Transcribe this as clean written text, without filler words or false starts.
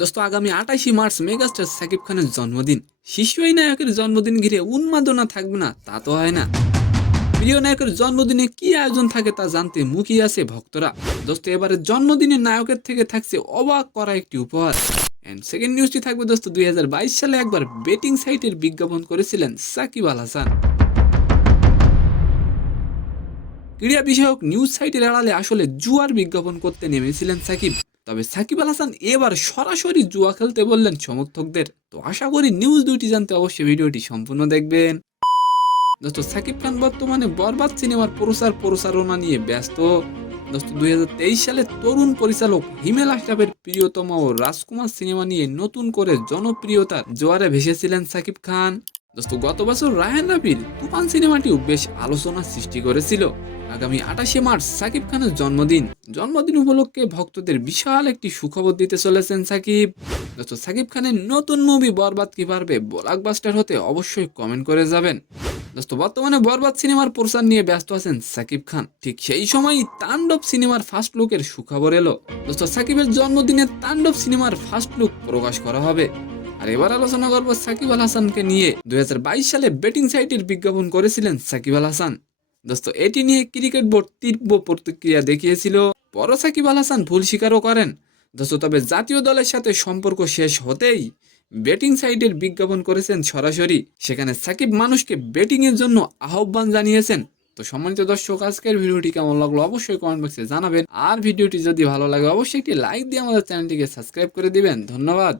দোস্ত আগামী 28 March megastar Shakib খানের জন্মদিন। শিশু এই নায়কের জন্মদিন ঘিরে উন্মাদনা থাকবে না তা তো হয় না। প্রিয় নায়কের জন্মদিনে কি আয়োজন থাকে তা জানতে মুখিয়ে আছে ভক্তরা। দোস্ত এবারে জন্মদিনে নায়কের থেকে থাকছে অবাক করা একটি উপহার। এন্ড সেকেন্ড নিউজটি থাকবে দোস্ত 2022 সালে একবার বেটিং সাইটের বিজ্ঞাপন করেছিলেন সাকিব আল হাসান। ক্রীড়া বিষয়ক নিউজ সাইটের আড়ালে আসলে জুয়ার বিজ্ঞাপন করতে নেমেছিলেন সাকিব। তবে সাকিব আল হাসান এবার সরাসরি জুয়া খেলতে বললেন সমর্থকদের। তো আশা করি নিউজ দুইটি জানতে অবশ্যই ভিডিওটি সম্পূর্ণ দেখবেন। দোস্ত সাকিব খান বর্তমানে বরবাদ সিনেমার প্রচারণা নিয়ে ব্যস্ত। দোস্ত 2023 সালে তরুণ পরিচালক হিমেল আশরাফের প্রিয়তম ও রাজকুমার সিনেমা নিয়ে নতুন করে জনপ্রিয়তার জোয়ারে ভেসেছিলেন সাকিব খান। দোস্ত গত বছর রায়হান রাফির তুফান সিনেমাটিও বেশ আলোচনার সৃষ্টি করেছিল। আগামী 28 মার্চ সাকিব খানের জন্মদিন উপলক্ষে ভক্তদের বিশাল একটি সুখবর দিতে চলেছেন সাকিব। দোস্ত সাকিব খানের নতুন মুভি বরবাদ কি পারবে ব্লকবাস্টার হতে অবশ্যই কমেন্ট করে যাবেন। দোস্ত বর্তমানে বরবাদ সিনেমার প্রচার নিয়ে ব্যস্ত আছেন সাকিব খান। ঠিক সেই সময়ই তাণ্ডব সিনেমার ফার্স্ট লুকের সুখবর এলো। দোস্ত সাকিবের জন্মদিনে তাণ্ডব সিনেমার ফার্স্ট লুক প্রকাশ করা হবে। আর এবার আলোচনা করবো সাকিব আল হাসানকে নিয়ে। 2022 সালে বেটিং সাইটের বিজ্ঞাপন করেছিলেন সাকিব আল হাসান। দোস্ত এটি নিয়ে ক্রিকেট বোর্ড তীব্র প্রতিক্রিয়া দেখিয়েছিল। পর সাকিব আল হাসান ভুল স্বীকারও করেন। দোস্ত তবে জাতীয় দলের সাথে সম্পর্ক শেষ হতেই বেটিং সাইটের বিজ্ঞাপন করেছেন সরাসরি। সেখানে সাকিব মানুষকে বেটিং এর জন্য আহ্বান জানিয়েছেন। তো সম্মানিত দর্শক, আজকের ভিডিওটি কেমন লাগলো অবশ্যই কমেন্ট বক্সে জানাবেন। আর ভিডিওটি যদি ভালো লাগে অবশ্যই একটি লাইক দিয়ে আমাদের চ্যানেলটিকে সাবস্ক্রাইব করে দিবেন। ধন্যবাদ।